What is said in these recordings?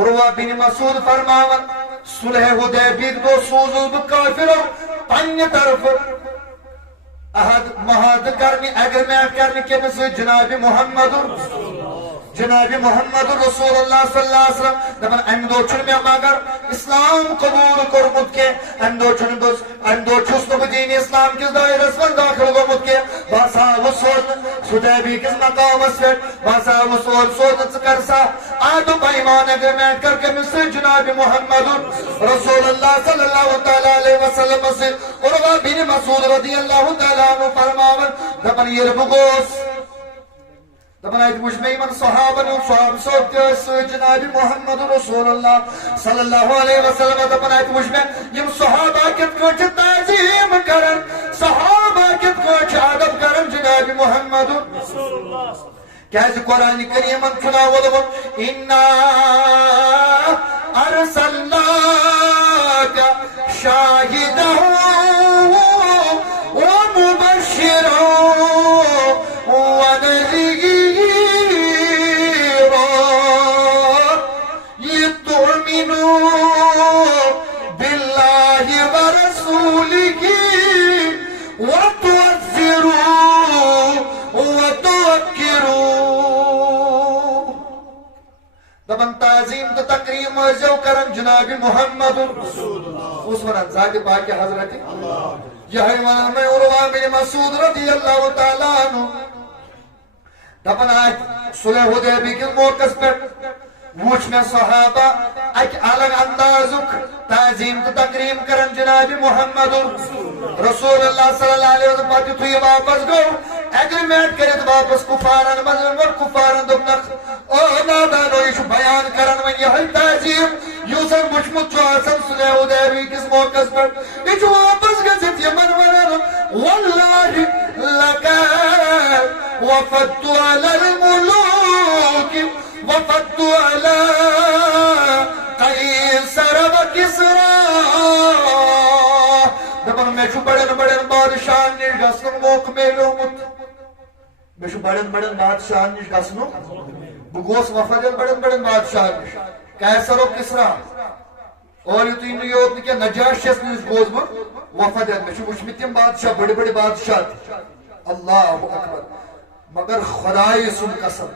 عروہ بن مسعود فرماون صلح حدیبیہ دو سوزو بہ کافرو پنہ طرف عہد محد کرنے ایگریمنٹ کرنے کمس جناب محمد رسول اللہ صلی اللہ علیہ وسلم دپان امہ دہ چھ مے مگر اسلام قبول کورمت کی امہ دہ چھس نہ بہ دین اسلام کس دائرس من داخل گومت کی بہٕ آوُس سوزنہٕ حدیبیہ کس مقامس پہ بہٕ آوُس اور سوزنہٕ ژٕ کر سا دوٚپ ایمان ایگریمنٹ کر کٔمِس سۭتۍ جناب محمد رسول اللہ صلی اللہ تعالیٰ علیہ وسلم سۭتۍ عروہ بن مسعود رضی اللہ تعالیٰ عنہ فرماون دپان ییٚلہِ بہٕ گوس دپان اتہ وچھ میں یمن صحابن صحاب صوب تہ س جناب محمد رسول اللہ صلی اللہ علیہ وسلم دپان اتہ وچھ میں یم صحابہ کت کٹ تعظیم کرن صحابہ کت کٹ ادب کرن جناب محمد رسول اللہ کیاز قرآن کریمن چھنا ولون انا ارسلناک شاہدا ومبشرا دپان تعظیم تو تقریم ٲسۍزیو کران جناب محمد اس ونان ذات باقی حضرت یہ ونان میں عروہ بن مسعود رضی اللہ تعالیٰ عنہ دپان آت صلح حدیبیہ کس موقعس پہ وچھ میں صحابہ اک الگ اندازک تعظیم تو تقریم کرن جناب محمد رسول اللہ صلی اللہ علیہ وسلم پتہ یتھُے واپس گو ایگریمنٹ کرت واپس کفارن مزن کفارن دوپنک او نادانو یہ بیان کرن وۄنۍ یہے تعظیم یُس وٕچھمُت چھُ آسان صلح حدیبیہ کس موقعس پٮ۪ٹھ یہ چھُ واپس گژھِتھ یمن ونان واللہ لقد وفدت على الملوك وفدت على قیصر و کسرا دپان میں چھُ بڑن بڑن بادشاہن نش گژھنُک موقع میلیومُت میں چھُ بڑن بڑن بادشاہن نش گژھنُک بہ گوس وفدن بڑن بڑن بادشاہن نش قیصر و کسرا اور یُتُے نہٕ یوت نہٕ کینٛہہ نجاشیَس نش گوس بہ وفدن میں چھُ وٕچھمٕتۍ تِم بادشاہ بڑِ بڑِ بادشاہ تہِ اللہ اکبر مگر خداے سُنٛد قسم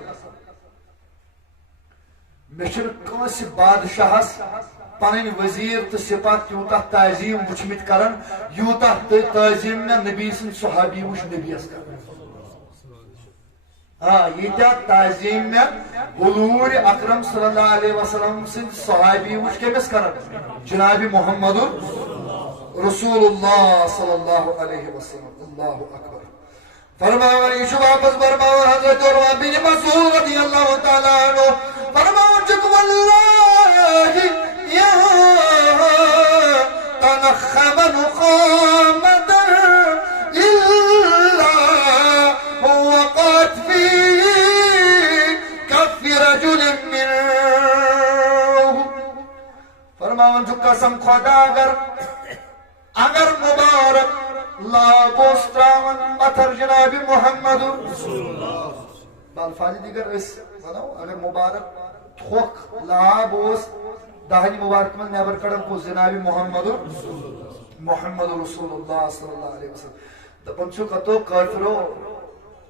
میں چھنہ بادشاہس پن وزیر تو سپاہ تیوتہ تعظیم وچمت کران یوتہ تعظیم میں نبی سن صحابی وچ نبیس کران یہ تعظیم میں حضور اکرم صلی اللہ علیہ وسلم سن صحابی وچ کمس کران جناب محمد رسول اللہ صلی اللہ علیہ وسلم اللہ اکبر فرمایا یہ واپس فرمایا حضرت عروہ بن مسعود رضی اللہ تعالیٰ عنہ فرمایا چک واللہ یا تنخم نخامتا الا وقت فی کف رجل منه فرمایا جو قسم خدا اگر مبارک لابوس تراون مطر جناب محمد بالفاظ دیگر اس ونو اگر مبارک تھوک لابوس دہنی مبارک من نیبر کڑن کو جناب محمد رسول اللہ صلی اللہ علیہ وسلم دپن چھو کتو کافرو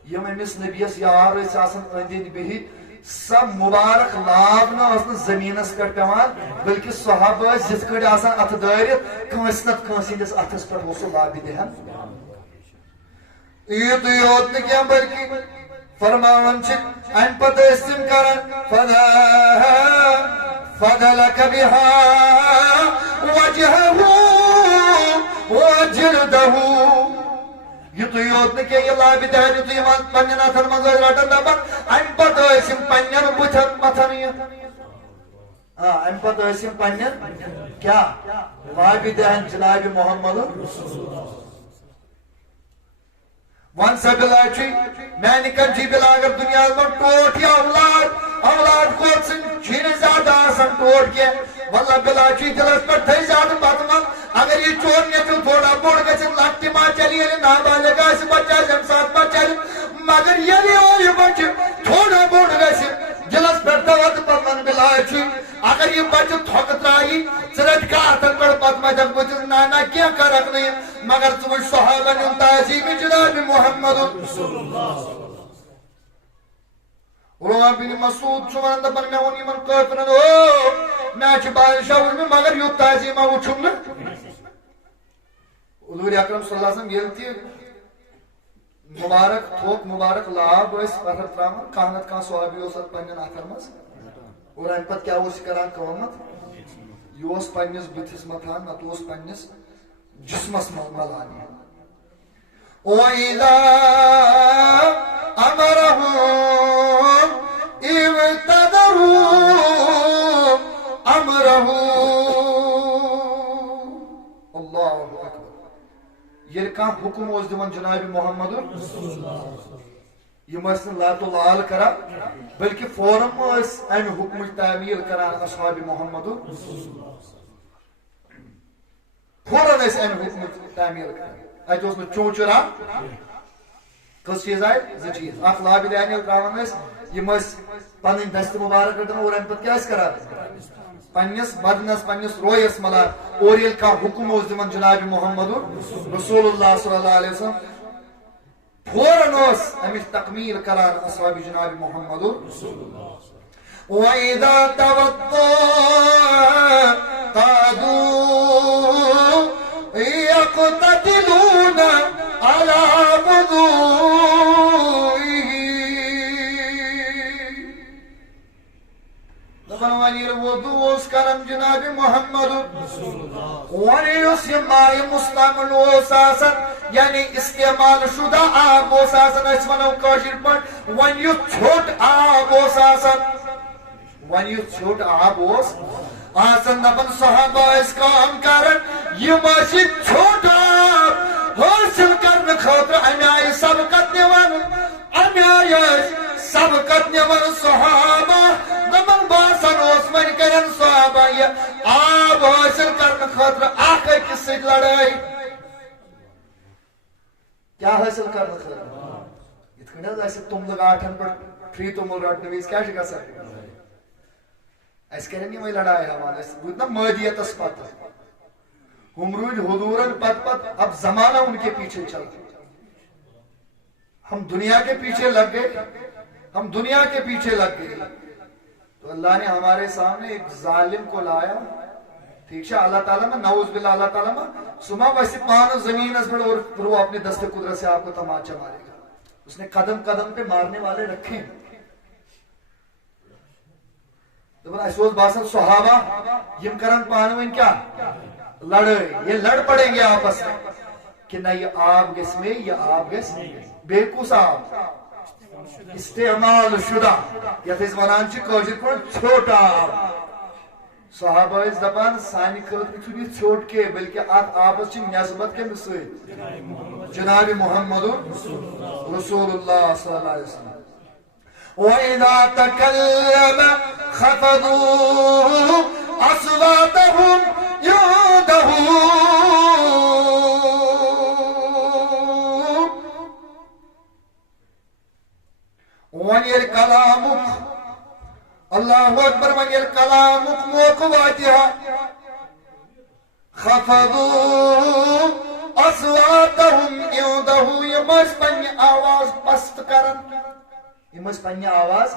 یم امس نبیس یار ٲسۍ آسان أنٛدۍ أنٛدۍ بِہِتھ سب مبارک لاب نہ زمینس پہ پیوان بلکہ صحابہ جت کڑ آسان ات دٲرِتھ کٲنٛسہِ نتہٕ کٲنٛسہِ ہٕنٛدِس اتھس پٮ۪ٹھ اوس سُہ لابہِ دِہان یُتُے یوت نہٕ کینٛہہ بلکہ فرماوان چھِ امہِ پتہٕ ٲسۍ تِم کران فضلك بها وجهه وجلده یُتُے یوت نہٕ کینٛہہ یہِ لابہِ دِہان یُتُے یِمن پننٮ۪ن اتھن منٛز ٲسۍ رٹان دپان امہِ پتہٕ ٲسۍ یِم پننٮ۪ن بُتھن متھان یہِ امہِ پتہٕ ٲسۍ یِم پننٮ۪ن کیٛاہ لابہِ دِہان جناب محمد ون سا بلاچی میانہِ کنجی بلا اگر دنیا منٛز ٹوٹھ یا اولاد کھوت سٕنٛدۍ چھِنہٕ زیادٕ آسان ٹوٹھ کینٛہہ واللہ بلاچی دلس پٮ۪ٹھ تھٲے زیادٕ پتہٕ منٛز اگر یہ چور نیٚچو تھوڑا بوڑ گژھِتھ لۄکٹہِ ما چلہِ ییٚلہِ نابالغ آسہِ بچہِ آسہِ اَمہِ ساتہٕ ما چلہِ مگر ییٚلہِ یہِ بچہِ تھوڑا بوڑ گژھِ دلس پٮ۪ٹھ توتہِ پتہٕ بلائی اگر یہ بچہ تھوک ترائی ثٹ کاتن پہ پتہ مجھے بچس نانا کیا کرک نہیں مگر ثوچ صحابہ نے تعظیم جناب محمد عروہ بن مسعود ون دپان مے وون یمن کافرن او مے بادشاہ وچھ مگر یوت تعظیمہ وچھم نا حضور اکرم صلی اللہ علیہ وسلم یل تہ مبارک تھوک مبارک لاب اس پتھر تراون کانت کان صحابی اس پنن اتھر مس اور ان پت کیا اوس کران کامت یہ اوس پنس بتھس متھان نت اوس پنس جسمس ملان وَإِذَا أَمَرَهُمْ ابْتَدَرُوا أَمْرَهُ اللہ اکبر یہ کان حکم اوس دِوان جناب محمد یم ٲسۍ نہٕ لاتو لال کران بلکہ فوراً ٲسۍ امہِ حکمٕچ تعمیل کران اصحاب محمد فوراً ٲسۍ امہِ حکمٕچ تعمیل کران اتہِ اوس نہٕ چونچران کٔژ چیٖز آیہِ زٕ چیٖز اکھ لابہِ دانیل تراوان ٲسۍ یم ٲسۍ پنٕنۍ دستہٕ مبارک رٹان اور امہِ پتہٕ کیٛاہ ٲسۍ کران پننس بدنس پننس رویس ملان اور ییٚلہِ کانٛہہ حکم اوس دِوان جناب محمد رسول اللہ صلی اللہ علیہ وسلم فوراً اوس امِچ تکمیل کران اصحاب جناب محمد وَإِذَا تَوَضَّأَ قَعَدُوا يَقْتَتِلُونَ عَلَى وُضُوئِهِ دپان وۄنۍ ییٚلہِ وضوٗ اوس کران جناب محمد وۄنۍ یُس یہِ ماے مستعمل اوس آسان یعنی استعمال شدہ آب اوس آسان أسۍ ونو کٲشِر پٲٹھۍ وۄنۍ یُس ژھوٚٹ آب اوس آسان وۄنۍ یُس ژھوٚٹ آب اوس آسان دپان صحابہ ٲسۍ کٲم کران یِم ٲسۍ یہِ ژھوٚٹ آب حٲصِل کرنہٕ خٲطرٕ امہِ آیہِ سبقت نِوان امہِ آیہِ ٲسۍ سبقت نِوان صحابہ دپان باسان اوس وۄنۍ کرن صحابہ یہِ آب حٲصِل کرنہٕ خٲطرٕ اکھ أکِس سۭتۍ لڑٲے کیا حٲصِل کرنہٕ خٲطرٕ یِتھ کٔنۍ حظ اسہِ توٚملہٕ گاٹھن پٮ۪ٹھ فری توٚمُل رٹنہٕ وِزِ کیٛاہ چھُ گژھان اسہِ کرن یِمے لڑایہِ حوالہٕ اسہِ روٗدۍ نا مٲدیتس پتہٕ ہم روٗدۍ حضوٗرن پتہٕ اب زمانہ ان کے پیچھے چل ہم دنیا کے پیچھے لگ گئے ہم دنیا کے پیچھے لگ گئے تو اللہ نے ہمارے سامنے ایک ظالم کو لایا ٹھیک ہے اللہ تعالیٰ میں نعوذ باللہ اللہ تعالیٰ میں سما ویسے پان زمین اس پر اور پھر وہ اپنے دست قدرت سے آپ کو تماچا مارے گا اس نے قدم قدم پہ مارنے والے رکھے تو باسن صحابہ یم کرن پانوین کیا لڑے یہ لڑ پڑیں گے آپس میں کہ نہ یہ آب گس میں یہ آب گس بے کس آب استعمال شدہ یتھ اس ونان چھ کٲشِر پٲٹھۍ ژھوٚٹ آب صحابہ ٲسۍ دپان سانہِ خٲطرٕ چھُنہٕ یہِ ژھوٚٹ کینٛہہ بلکہ اتھ آبس چھِ نسبت کٔمِس سۭتۍ جناب محمد رسول اللہ صلی اللہ علیہ وسلم وَإِذَا تَكَلَّمَ خَفَضُوا أَصْوَاتَهُمْ عِندَهُ وَنْ يَلْكَلَامُكَ اللہ اکبر وَنْ يَلْكَلَامُكَ موقع واتحا خَفَضُوا أَصْوَاتَهُمْ عِندَهُ یم ٲسۍ پننہِ آواز پست کران یم ٲسۍ پننہِ آواز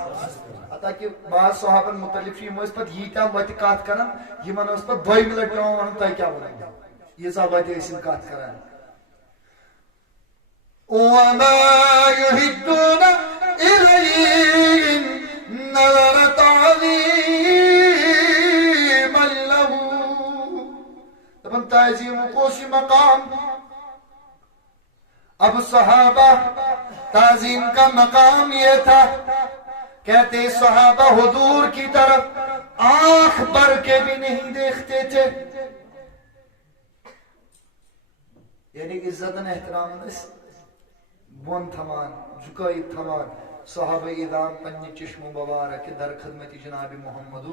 حتیٰ کہ بعض صحابن متعلق چھِ یم ٲسۍ پتہٕ ییٖتیاہ وتہِ کتھ کران یمن ٲس پتہٕ دۄیمہِ لٹہِ پیوان ونُن تۄہہِ کیٛاہ ووٚنوٕ ییٖژاہ وتہِ ٲسۍ یِم کتھ کران وَمَا يُحِدُّونَ إِلَيْهِمْ نَظَرَ تَعْظِيمًا لَهُ دپان تعظیمُک اوس یہِ مقام اب صحابہ تعظیم کا مقام یہ تھا کہتے صحابہ حضور کی طرف آنکھ بھر کے بھی نہیں دیکھتے تھے یعنی عزت احترام بون تھمان جھکائی تھمان صحابہ ادام پنی چشم مبارک در خدمت جناب محمد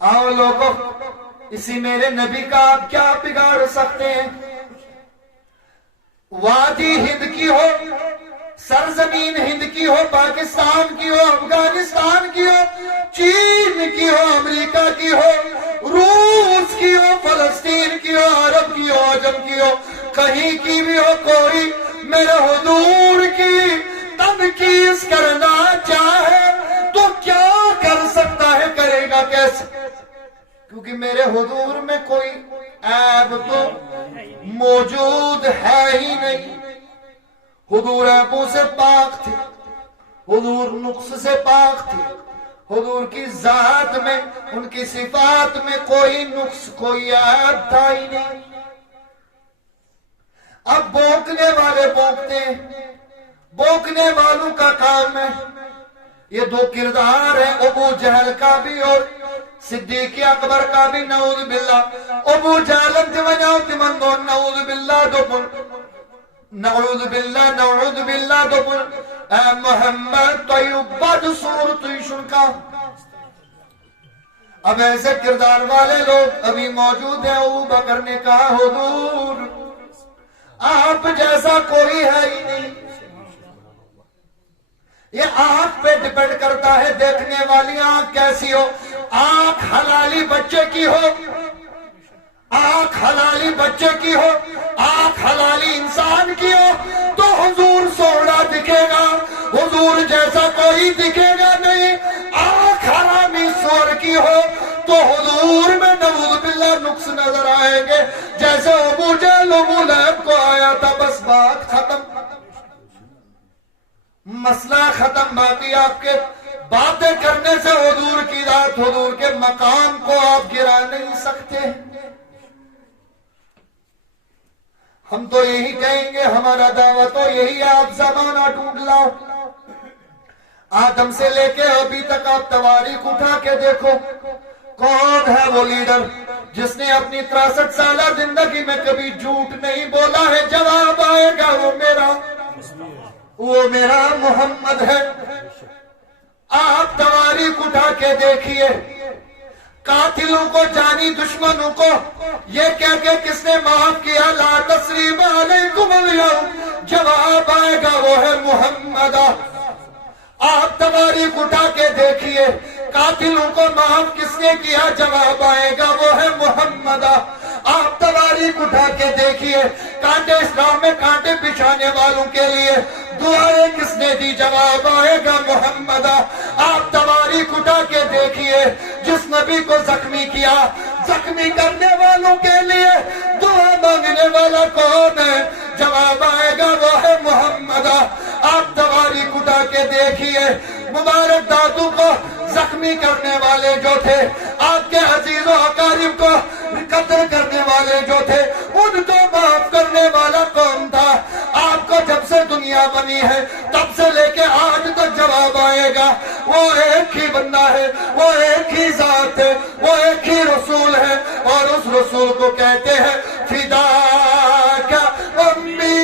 آؤ لوگوں اسی میرے نبی کا آپ کیا بگاڑ سکتے ہیں وادی ہند کی ہو سرزمین ہند کی ہو، پاکستان کی ہو، افغانستان کی ہو، چین کی ہو، امریکہ کی ہو، روس کی ہو، فلسطین کی ہو، عرب کی ہو، عجم کی ہو، کہیں کی بھی ہو، کوئی میرے حضور کی تنقید کرنا چاہے تو کیا کر سکتا ہے، کرے گا کیسے؟ کیونکہ میرے حضور میں کوئی عیب تو موجود ہے ہی نہیں۔ حضور عیبوں سے پاک تھے، حضور نقص سے پاک تھے، حضور کی ذات میں، ان کی صفات میں کوئی نقص، کوئی عیب تھا ہی نہیں۔ اب بھونکنے والے بھونکتے ہیں، بھونکنے والوں کا کام ہے۔ یہ دو کردار ہیں، ابو جہل کا بھی اور صدیق اکبر کا بھی، نعوذ باللہ۔ ابو جہل تمناو تمندو نعوذ باللہ دوپن، نعوذ باللہ نعوذ باللہ دوپن، اے محمد طیب بد صورت شنکا۔ اب ایسے کردار والے لوگ ابھی موجود ہیں۔ ابو بکر نے کہا حضور آپ جیسا کوئی ہے ہی نہیں۔ یہ آنکھ پہ ڈپینڈ کرتا ہے، دیکھنے والی آنکھ کیسی ہو۔ آنکھ حلالی بچے کی ہو، آنکھ حلالی بچے کی ہو، آنکھ حلالی انسان کی ہو تو حضور سوڑا دکھے گا، حضور جیسا کوئی دکھے گا نہیں۔ آنکھ حرامی سور کی ہو تو حضور میں نعوذ باللہ نقص نظر آئیں گے، جیسے ابو جہل ابو لہب کو آیا تھا۔ بس بات ختم، مسئلہ ختم۔ باقی آپ کے باتیں کرنے سے حضور کی ذات، حضور کے مقام کو آپ گرا نہیں سکتے۔ ہم تو یہی کہیں گے، ہمارا دعوت تو یہی ہے، آپ زمانہ ڈھونڈ لاؤ۔ آدم سے لے کے ابھی تک آپ تواریخ اٹھا کے دیکھو، کون ہے وہ لیڈر جس نے اپنی 63 سالہ زندگی میں کبھی جھوٹ نہیں بولا ہے؟ جواب آئے گا وہ میرا محمد ہے۔ آپ تواریخ اٹھا کے دیکھیے، قاتلوں کو، جانی دشمنوں کو یہ کہہ کے کس نے معاف کیا؟ لا تسریب علیکم اليوم، جواب آئے گا وہ ہے محمد۔ آپ تواریخ اٹھا کے دیکھیے، قاتلوں کو معاف کس نے کیا؟ جواب آئے گا وہ ہے محمد۔ آپ تواریخ اٹھا کے دیکھیے، کانٹے اسلام میں کانٹے بچھانے والوں کے لیے دعائیں کس نے دی؟ جواب آئے گا محمد۔ آپ تواریخ اٹھا کے دیکھیے، جس نبی کو زخمی کیا، زخمی کرنے والوں کے لیے دعا مانگنے والا کون ہے؟ جواب آئے گا وہ ہے محمد۔ آپ تواریخ اٹھا کے دیکھیے، مبارک دادو کو زخمی کرنے والے جو تھے، آپ کے عزیز و اقارب کو قتل کرنے والے جو تھے، ان کو معاف کرنے والا کون تھا؟ آپ کو جب سے دنیا بنی ہے تب سے لے کے آج تک جواب آئے گا وہ ایک ہی بندہ ہے، وہ ایک ہی ذات ہے، وہ ایک ہی رسول ہے، اور اس رسول کو کہتے ہیں فداک امی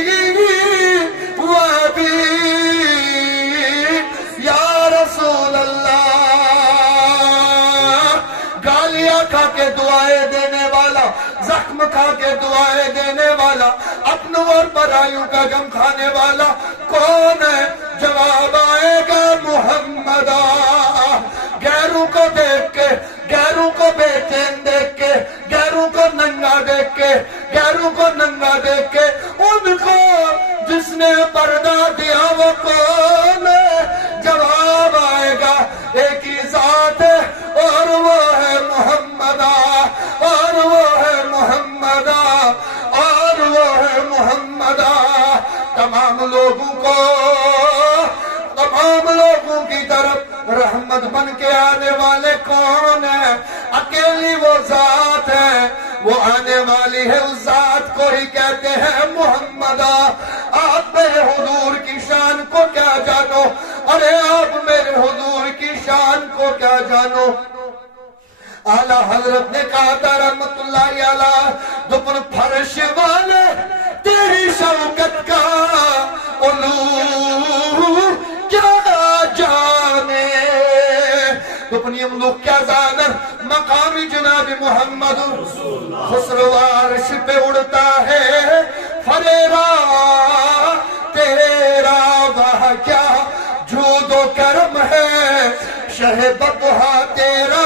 و ابی یا رسول اللہ۔ گالیاں کھا کے دعائیں دینے والا، زخم کھا کے دعائیں دینے والا، اپنوں اور پرائیوں کا غم کھانے والا کون ہے؟ جواب آئے گا محمد۔ غیروں کو دیکھ کے، غیروں کو بے چین دیکھ کے، غیروں کو ننگا دیکھ کے، غیروں کو ننگا دیکھ کے، ان کو جس نے پردہ دیا وہ کون ہے؟ جواب آئے گا ایک ہی ذات ہے، اور وہ ہے محمد، اور وہ ہے محمد، اور وہ ہے محمد۔ تمام لوگوں کو، تمام لوگوں کی طرف رحمت بن کے آنے والے کون ہیں؟ اکیلی وہ ذات ہے، وہ آنے والی ہے، اس ذات کو ہی کہتے ہیں محمد۔ آپ میرے حضور کی شان کو کیا جانو؟ ارے آپ میرے حضور کی شان کو کیا جانو؟ اعلیٰ حضرت نے کہا تھا رحمت اللہ علیہ، دپن فرش والے تیری شوکت کا علو کیا جانے، دپن یملک کیا زانر مقامی جناب محمد خسرو عرش پہ اڑتا ہے، فریرا تیرا وہاں کیا جود و کرم ہے شہ بطحا تیرا